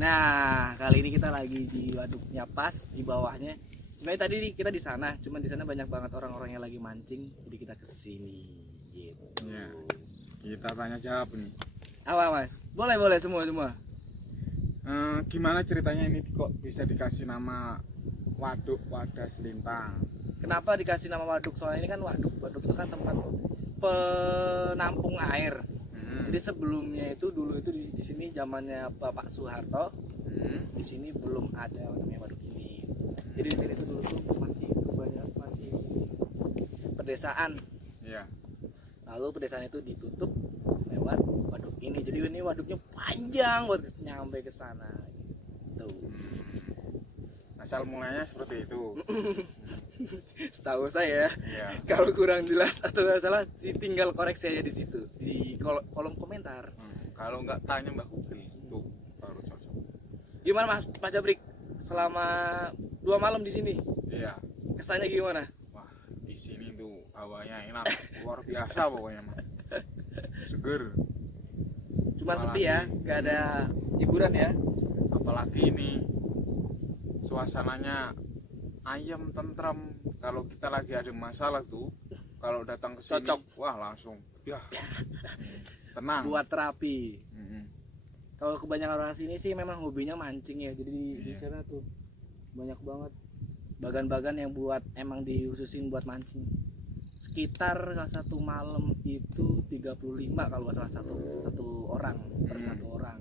Nah, kali ini kita lagi di waduknya Pas, di bawahnya. Sebenarnya tadi kita di sana, cuman di sana banyak banget orang-orang yang lagi mancing, jadi kita kesini. Gitu. Ya, kita tanya jawab nih. Apa Mas? Boleh semua. Gimana ceritanya ini kok bisa dikasih nama Waduk Wadah Selintang? Kenapa dikasih nama waduk? Soalnya ini kan waduk itu kan tempat penampung air. Jadi sebelumnya itu dulu itu di sini zamannya Bapak Soeharto. Di sini belum ada namanya waduk ini. Jadi di sini itu dulu tuh masih pedesaan. Iya. Lalu pedesaan itu ditutup lewat waduk ini. Jadi ini waduknya panjang buat nyampe ke sana. Gitu. Asal mulanya seperti itu. Setahu saya, Iya. kalau kurang jelas atau nggak salah, sih tinggal koreksi aja di situ di kolom komentar. Kalau nggak tanya Mbak Google tuh baru cocok. Gimana Mas Jabrik selama 2 malam di sini? Iya. Kesannya gimana? Wah, di sini tuh hawanya enak, luar biasa pokoknya Mas. Seger. Cuman sepi ya, nggak ada hiburan ya. Apalagi ini suasananya ayam tentrem. Kalau kita lagi ada masalah tuh, kalau datang ke sini, Cocok. wah langsung ya tenang. Buat terapi. Mm-mm. Kalau kebanyakan orang sini sih memang hobinya mancing ya. Jadi di Iya. sana tuh banyak banget bagan-bagan yang buat emang dihususin buat mancing. Sekitar satu malam itu 35 kalau nggak salah satu orang per satu orang.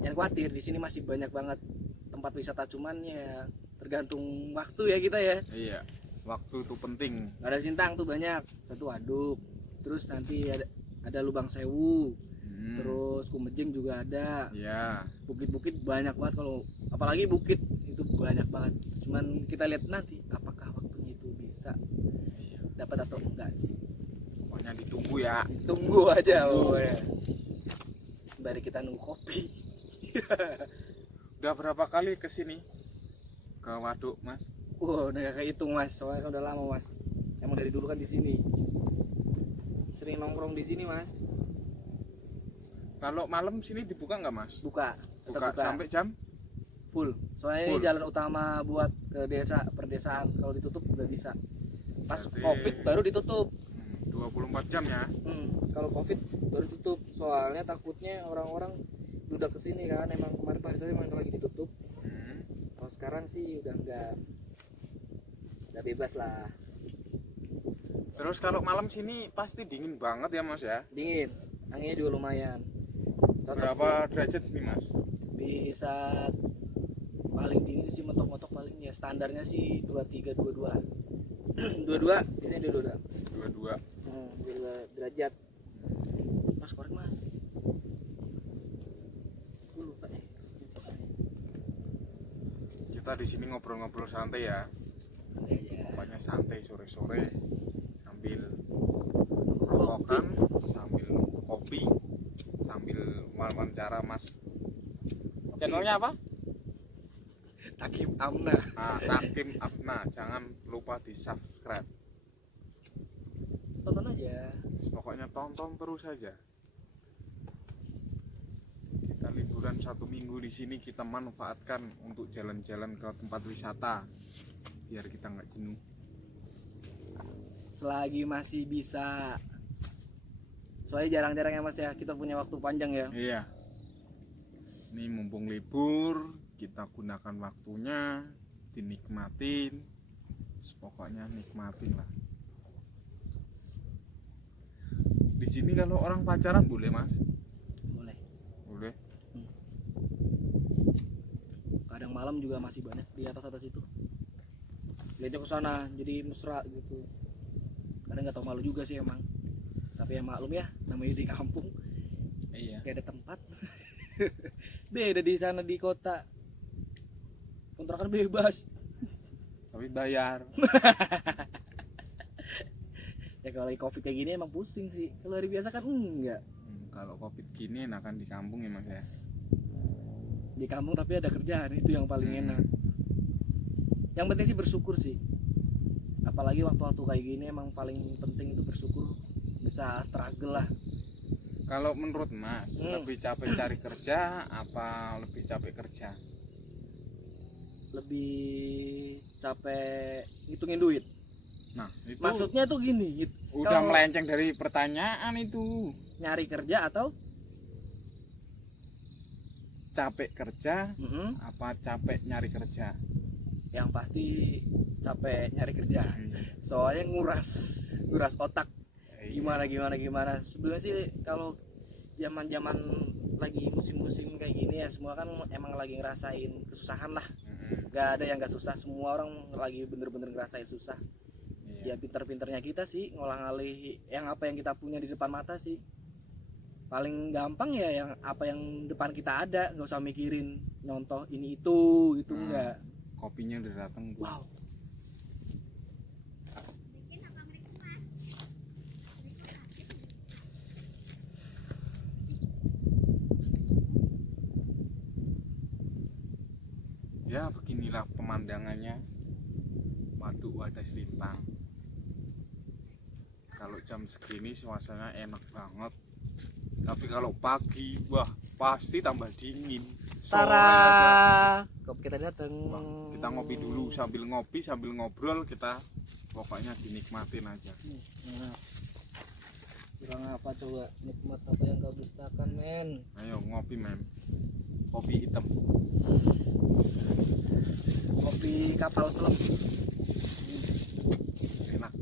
Jangan khawatir, di sini masih banyak banget tempat wisata, cuman ya tergantung waktu ya kita ya. Iya, waktu itu penting. Ada Sintang tuh banyak, satu waduk, terus nanti ada Lubang Sewu, terus Kumejeng juga ada, Iya. bukit-bukit banyak banget. Kalau apalagi bukit itu banyak banget, cuman kita lihat nanti apakah waktunya itu bisa Iya. dapat atau enggak sih. Pokoknya ditunggu ya. Tunggu aja pokoknya. Sembari kita nunggu kopi. Udah berapa kali ke sini? Ke waduk, Mas? Wow, udah gak kehitung Mas, soalnya kan udah lama Mas. Emang dari dulu kan di sini. Sering nongkrong di sini Mas. Kalau malam sini dibuka nggak, Mas? Buka, Buka tetap buka. sampai jam? Full. Soalnya ini Full. jalan utama buat ke desa, perdesaan. Kalau ditutup nggak bisa. Pas Berarti- Covid baru ditutup. 24 jam ya. Kalau Covid baru tutup. Soalnya takutnya orang-orang udah kesini kan. Emang kemarin pariwisata emang lagi ditutup. Kalau sekarang sih udah bebas lah. Terus kalau malam sini pasti dingin banget ya, Mas ya? Dingin. Anginnya juga lumayan. Cocok Berapa derajat sini, Mas? sih. Bisa paling dingin sih mentok-mentok paling ya standarnya sih 23 22. 22, biasanya 22. 22. 22 derajat. Mas korek Mas. Gue lupa deh. Kita di sini ngobrol-ngobrol santai ya. Iya. Pokoknya santai sore-sore sambil rokokan, sambil nunggu kopi, sambil wawancara Mas. Channelnya apa? Takim Amna. Takim Afna. Jangan lupa di subscribe. Tonton aja. Pokoknya tonton terus saja. Kita liburan 1 minggu di sini, kita manfaatkan untuk jalan-jalan ke tempat wisata biar kita nggak jenuh. Selagi masih bisa. Soalnya jarang-jarang ya Mas ya kita punya waktu panjang ya. Iya. Ini mumpung libur, kita gunakan waktunya, dinikmatin. Pokoknya nikmatin lah. Di sini kalau orang pacaran boleh, Mas? Boleh. Boleh. Kadang malam juga masih banyak di atas itu. Lihatnya ke sana jadi mesra gitu. Kadang nggak tahu malu juga sih emang. Tapi ya maklum ya, namanya di kampung. Iya. Gak ada tempat. Beda di sana di kota. Kontrakan bebas. Tapi bayar. Ya kalau lagi Covid kayak gini emang pusing sih. Kalau hari biasa kan enggak. Kalau Covid gini enakan di kampung ya, Mas ya. Di kampung tapi ada kerjaan, itu yang paling enak. Yang penting sih bersyukur sih. Apalagi waktu-waktu kayak gini emang paling penting itu bersyukur, bisa struggle lah. Kalau menurut Mas, lebih capek cari kerja apa lebih capek kerja? Lebih capek ngitungin duit. Nah, itu Maksudnya tuh gini, udah kalau melenceng dari pertanyaan itu. nyari kerja atau Capek kerja apa capek nyari kerja? yang pasti capek nyari kerja. Soalnya nguras otak. Gimana sebenarnya sih kalau zaman lagi musim-musim kayak gini ya, semua kan emang lagi ngerasain kesusahan lah. Gak ada yang gak susah, semua orang lagi bener-bener ngerasain susah. Ya pinter-pinternya kita sih ngolah ngalih yang apa yang kita punya di depan mata sih. Paling gampang ya yang apa yang depan kita ada, nggak usah mikirin nyontoh ini itu enggak. Kopinya udah datang. Wow. Ya beginilah pemandangannya Waduk Wadas Lintang. Kalau jam segini suasananya enak banget. Tapi kalau pagi, wah pasti tambah dingin. Sore aja, Tara, kopi kita datang. wah, kita ngopi dulu sambil ngopi sambil ngobrol kita pokoknya dinikmatin aja. Nah, kurang apa coba nikmat apa yang kau dustakan men? Ayo ngopi men. Kopi hitam. Kopi kapal selam. Enak.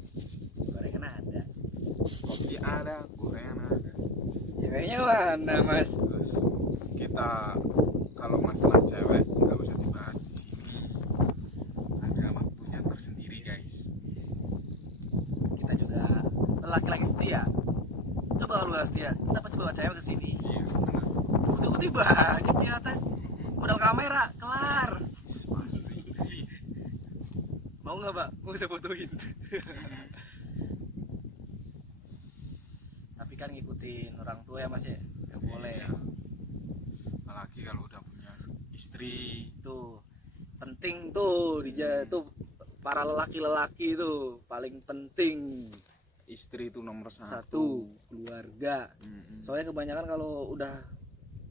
Gorengan ada. Kopi ada, gorengan ada. Ceweknya mana mas? Terus kita kalau masalah cewek nggak usah dibahas di sini. Ada waktunya tersendiri guys. Kita juga laki-laki setia. Coba kalau nggak setia, kita pasti bawa cewek ke sini. Iya benar. Bukti-bukti banyak di atas. Modal kamera, kelar. Mau nggak pak? Mau saya fotoin. Tapi kan ngikutin orang tua ya mas ya, nggak boleh. Apalagi kalau udah punya istri. Tuh penting tuh tuh para lelaki-lelaki tuh paling penting. Istri itu nomor Satu, keluarga. Mm-mm. Soalnya kebanyakan kalau udah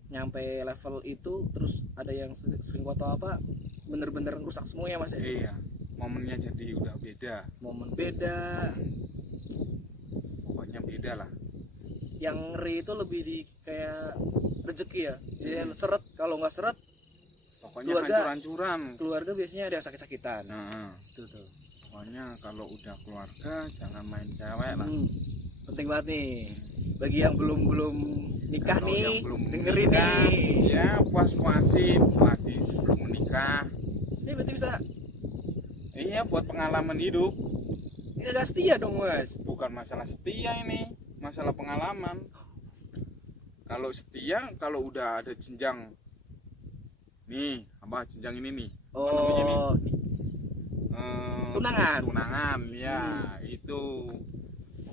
nyampe level itu terus ada yang sering foto apa, bener-bener rusak semuanya mas ya. Iya, momennya jadi udah beda. Momen beda. Pokoknya beda lah. Yang ngeri itu lebih di kayak rezeki ya. Jadi seret, kalau nggak seret Pokoknya Keluarga- hancur-hancuran. keluarga biasanya ada yang sakit-sakitan. Nah, Itu tuh. pokoknya kalau udah keluarga jangan main cewek lah. Penting banget nih bagi yang belum nikah Kalau nih, yang belum dengerin menikah, nih. ya puas-puasin lagi sebelum menikah. Ini berarti bisa Iya, buat pengalaman hidup. ini agak setia dong mas. Bukan masalah setia ini, masalah pengalaman. Kalau setia, kalau udah ada jenjang nih, apa jenjang ini nih? Apa namanya nih? Oh, tunangan. Tunangan, ya itu.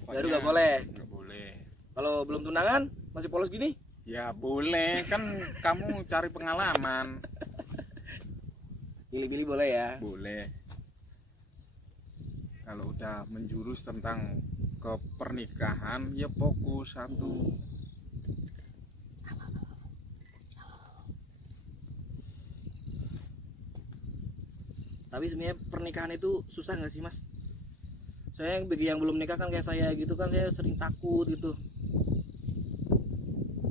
Baru nggak boleh. Nggak boleh. Kalau belum tunangan masih polos gini? Ya boleh, kan kamu cari pengalaman. Pilih-pilih boleh ya. Boleh. Kalau udah menjurus tentang ke pernikahan, ya fokus satu. Tapi sebenarnya pernikahan itu susah nggak sih mas? Saya bagi yang belum nikah kan kayak saya gitu kan, saya sering takut gitu.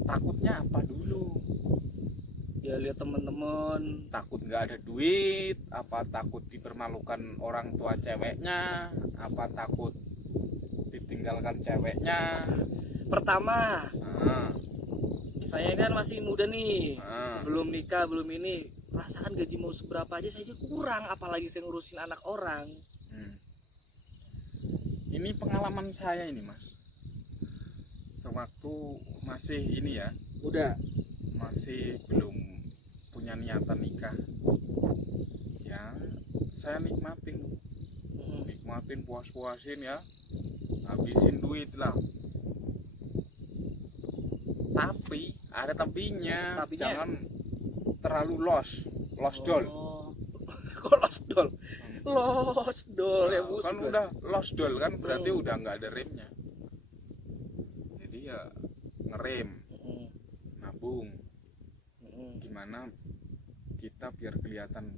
Takutnya apa dulu? Ya lihat teman-teman. Takut nggak ada duit, apa takut dipermalukan orang tua ceweknya, apa takut ditinggalkan ceweknya. Pertama, Nah, saya kan masih muda nih, nah. belum nikah, belum ini. Perasaan gaji mau seberapa aja saya kurang, apalagi saya ngurusin anak orang. Ini pengalaman saya ini mas. Sewaktu masih ini ya, Udah. masih belum punya niatan nikah, ya saya nikmatin puas-puasin ya, habisin duit lah. Tapi ada tapinya, Tapinya? jangan terlalu lost dol. Oh. Kok lost doll? Lost doll ya Nah, bus. kan udah lost dol kan berarti udah nggak ada remnya. Jadi ya ngerem, Mm-mm. nabung, Mm-mm. gimana kita biar kelihatan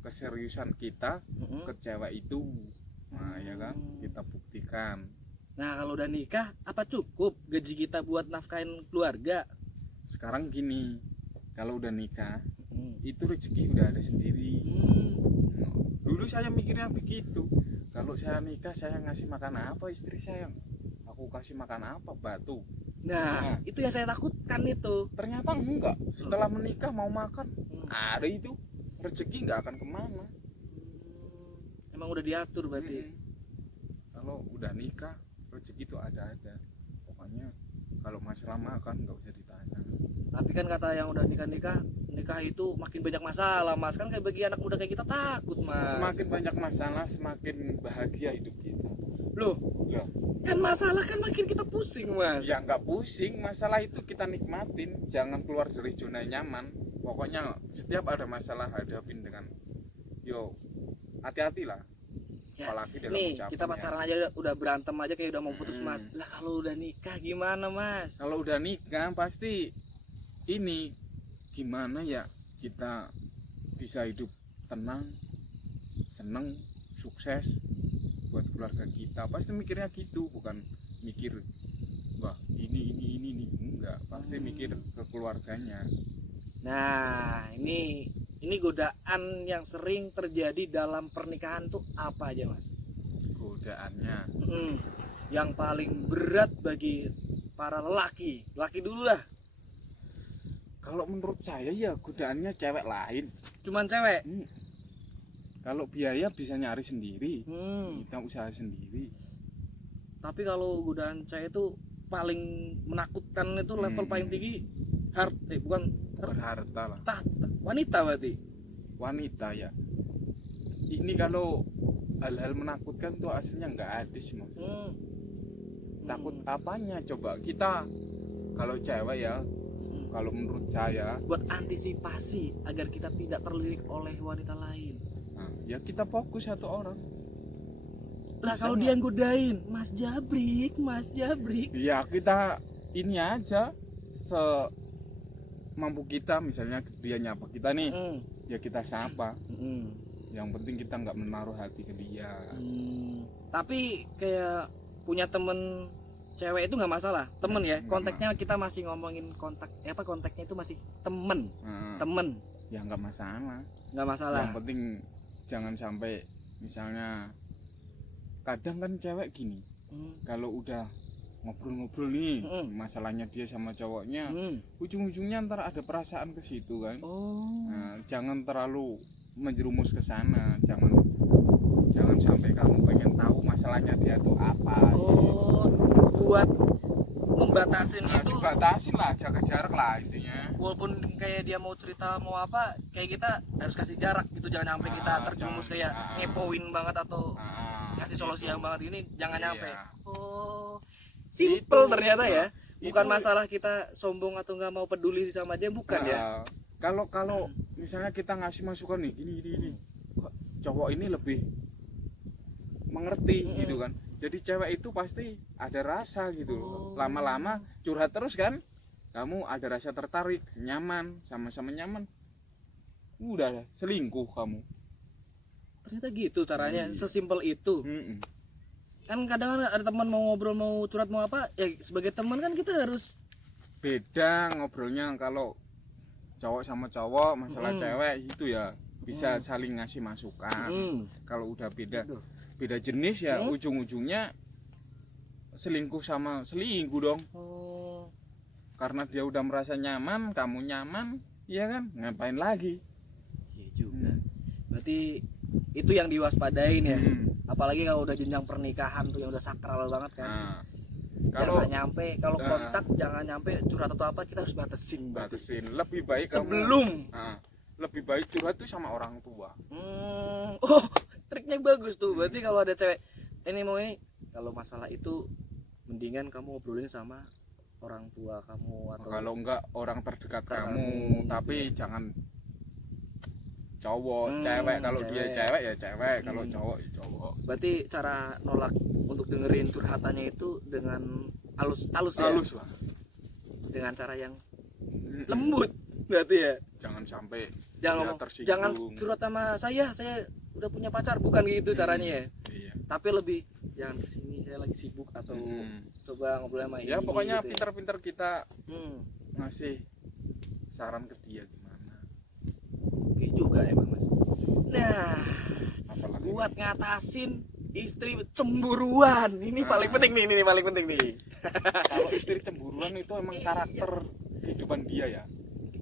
keseriusan kita Mm-mm. ke cewek itu. Nah ya kan, kita buktikan. Nah kalau udah nikah apa cukup gaji kita buat nafkahin keluarga? Sekarang gini, kalau udah nikah Mm. itu rezeki udah ada sendiri. Hmm. Dulu saya mikirnya begitu, kalau saya nikah saya ngasih makan apa istri saya, aku kasih makan apa, batu. Nah itu yang saya takutkan itu. Ternyata enggak, setelah menikah mau makan Hmm. ada itu, rezeki nggak akan kemana. Emang udah diatur berarti. Kalau udah nikah rezeki itu ada pokoknya. Kalau masalah makan nggak usah ditanya. Tapi kan kata yang udah nikah itu makin banyak masalah mas, kan kayak bagi anak muda kayak kita takut mas. Semakin banyak masalah semakin bahagia hidup kita. Loh Loh, kan masalah kan makin kita pusing mas. ya nggak pusing, masalah itu kita nikmatin, jangan keluar dari zona nyaman. Pokoknya setiap ada masalah hadapin dengan hati-hatilah. Ya, Apalagi dalam nih ucapan kita ya. pacaran aja udah berantem aja kayak udah mau putus mas. Lah kalau udah nikah gimana mas? Kalau udah nikah pasti ini gimana ya, kita bisa hidup tenang, seneng, sukses buat keluarga kita. Pasti mikirnya gitu, bukan mikir wah ini enggak, pasti mikir ke keluarganya. Nah ini godaan yang sering terjadi dalam pernikahan tuh apa aja mas? Godaannya Yang paling berat bagi para lelaki dulu lah. kalau menurut saya ya godaannya cewek lain. Cuman cewek. Kalau biaya bisa nyari sendiri, Hmm. kita usaha sendiri. Tapi kalau godaan cewek itu paling menakutkan itu level paling tinggi bukan Bukan harta lah, wanita berarti. wanita ya. Ini kalau hal-hal menakutkan tuh aslinya nggak ada sih mas. Takut apanya coba? Kita kalau cewek ya, kalau menurut saya Buat antisipasi agar kita tidak terlirik oleh wanita lain. ya kita fokus satu orang. Lah Bisa kalau nggak? dia godain Mas Jabrik Ya kita ini aja semampu kita, misalnya dia nyapa kita nih, ya kita sapa. Yang penting kita nggak menaruh hati ke dia. Tapi kayak punya temen cewek itu nggak masalah, temen ya, Nggak kontaknya kita masih ngomongin kontaknya itu masih temen, Ya nggak masalah. nggak masalah. Yang penting jangan sampai misalnya, kadang kan cewek gini, kalau udah ngobrol-ngobrol nih masalahnya dia sama cowoknya, ujung-ujungnya ntar ada perasaan ke situ kan. Nah, jangan terlalu menjerumus ke sana, jangan sampai kamu pengen tahu masalahnya dia tuh apa. Buat membatasin Nah, itu, dibatasin lah, jaga jarak lah intinya. walaupun kayak dia mau cerita mau apa, kayak kita harus kasih jarak gitu, jangan sampai kita terjerumus jangan, kayak ngepoin banget atau ngasih Gitu. solusi yang banget ini, jangan Iya. nyampe. Simple Itu. ternyata ya, bukan Itu. masalah kita sombong atau nggak mau peduli sama dia, bukan ya. Kalau misalnya kita ngasih masukan nih, gini, kok cowok ini lebih mengerti gitu kan. Jadi cewek itu pasti ada rasa gitu loh. Lama-lama curhat terus kan, kamu ada rasa tertarik, nyaman, sama-sama nyaman, udah selingkuh kamu. Ternyata gitu caranya, Iya. sesimpel itu. Kan kadang ada teman mau ngobrol, mau curhat, mau apa, ya sebagai teman kan kita harus Beda ngobrolnya kalau cowok sama cowok, masalah cewek itu ya bisa saling ngasih masukan. Kalau udah beda jenis ya ujung-ujungnya selingkuh sama selingkuh dong. Karena dia udah merasa nyaman, kamu nyaman, ya kan, ngapain lagi. Iya juga. Berarti itu yang diwaspadain ya. Apalagi kalau udah jenjang pernikahan tuh yang udah sakral banget kan. Nah, Jangan nyampe kalau kontak, jangan nyampe curhat atau apa, kita harus batasin. batasin. Lebih baik Sebelum lebih baik curhat tuh sama orang tua. Triknya bagus tuh. Berarti kalau ada cewek ini mau ini, kalau masalah itu mendingan kamu ngobrolin sama orang tua kamu atau Kalau enggak orang terdekat Kamu, kamu, tapi jangan cowok, cewek. Kalau dia cewek. cewek ya cewek, kalau cowok ya cowok. berarti cara nolak untuk dengerin curhatannya itu dengan halus ya. Halus lah. Dengan cara yang lembut berarti ya. Jangan sampai Jangan tersinggung. jangan surat sama saya udah punya pacar, bukan gitu caranya ya. Iya. Tapi lebih jangan kesini, saya lagi sibuk, atau coba ngobrol sama Ya ini, pokoknya gitu ya. pintar-pintar kita ngasih saran ke dia gimana. Oke juga emang Mas. Nah, Apalagi buat ngatasin istri cemburuan, ini paling penting nih, ini paling penting nih. kalau istri cemburuan itu emang karakter kehidupan dia ya.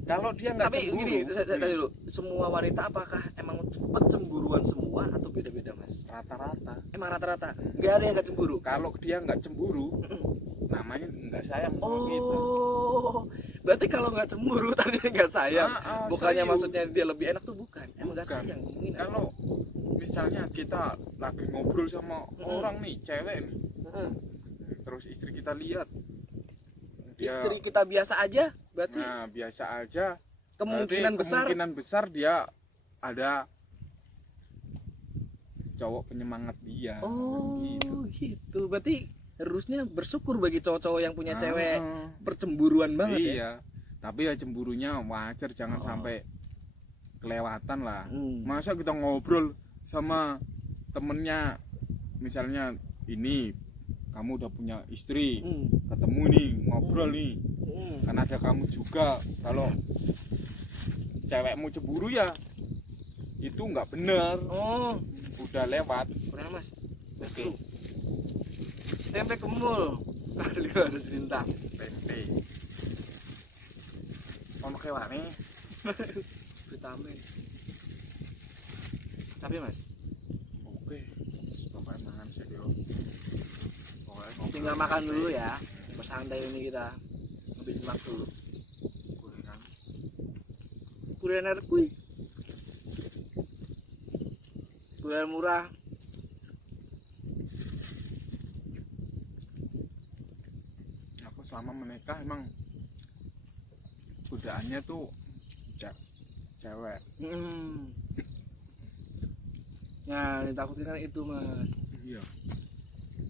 Kalau dia nggak Tapi cemburu, gini, saya tanya dulu, semua wanita apakah emang cepet cemburuan semua atau beda-beda Mas? rata-rata. Emang rata-rata, nggak ada yang nggak cemburu. Kalau dia nggak cemburu, namanya nggak sayang sama kita. Oh, berarti kalau nggak cemburu tadi nggak sayang. Bukannya serius. maksudnya dia lebih enak tuh, bukan? Emang nggak Bukan. sayang. Ngomongin apa? Kalau misalnya kita lagi ngobrol sama orang nih, cewek nih, terus istri kita lihat dia, Istri kita biasa aja, berarti nah biasa aja, kemungkinan berarti besar. kemungkinan besar dia ada cowok penyemangat dia. Oh, Gitu. gitu. Berarti harusnya bersyukur bagi cowok-cowok yang punya cewek Ah, percemburuan banget ya. iya. Tapi ya cemburunya wajar, jangan sampai kelewatan lah. Masa kita ngobrol sama temennya, misalnya ini kamu udah punya istri, ketemu nih ngobrol nih, kan ada kamu juga. Kalau cewekmu cemburu ya itu nggak bener, Oh, udah lewat. udah Mas. Oke. Tempe kemul. Asli harus minta. Tempe ono kewane Vitamin. Tapi Mas, oke pokoknya mangan sih yo. Pokoknya tinggal makan dulu ya. Bersantai ini kita. Ambil semak dulu. kulineran. Kuliner kuy. Kuliner murah. Aku selama menikah emang godaannya tuh cewek. Nah, ditakutin kan itu Mas. Iya,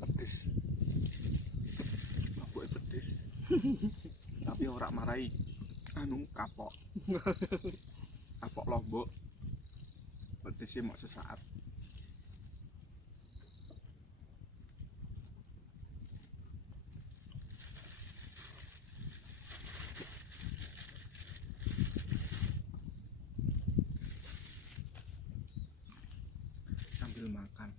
pedes. Aku pedes. Tapi orang marai anu kapok. Kapok lombok. Pedesnya mau sesaat. Sambil makan.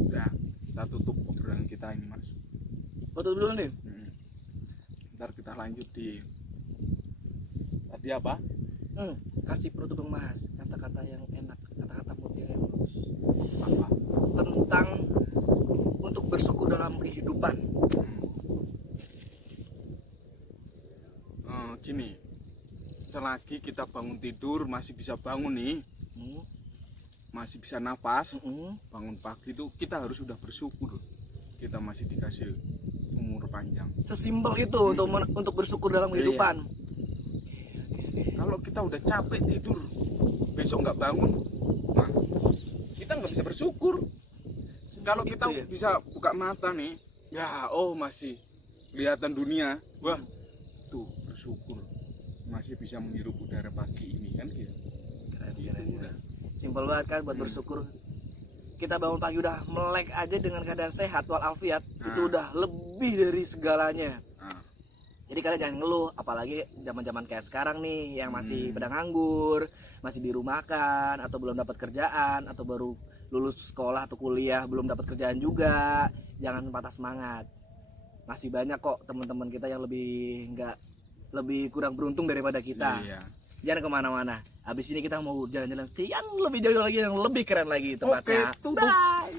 Udah, kita tutup obrolan kita ini Mas. Foto dulu nih. Ntar kita lanjut di tadi apa? Kasih penutup dong Mas. Kata-kata yang enak, kata-kata motif yang bagus. Apa? Tentang untuk bersyukur dalam kehidupan. Gini, selagi kita bangun tidur masih bisa bangun nih, masih bisa nafas, bangun pagi itu kita harus sudah bersyukur. Kita masih dikasih umur panjang. Sesimpel itu untuk bersyukur dalam kehidupan. Kalau kita udah capek tidur, besok nggak bangun, nah kita nggak bisa bersyukur. Kalau kita Itu ya. bisa buka mata nih, ya oh masih kelihatan dunia, wah tuh bersyukur masih bisa menghirup udara pagi ini kan gitu. Keren. Simpel banget kan buat bersyukur. Kita bangun pagi udah melek aja dengan keadaan sehat walafiat, itu udah lebih dari segalanya. Jadi kalian jangan ngeluh, apalagi zaman-zaman kayak sekarang nih yang masih pada nganggur, masih dirumahkan atau belum dapat kerjaan atau baru lulus sekolah atau kuliah belum dapat kerjaan juga. Jangan patah semangat. Masih banyak kok teman-teman kita yang lebih kurang beruntung daripada kita. Iya. Jangan kemana-mana. Habis ini kita mau jalan-jalan ke yang lebih jauh lagi, yang lebih keren lagi tempatnya. Oke, tutup. Bye.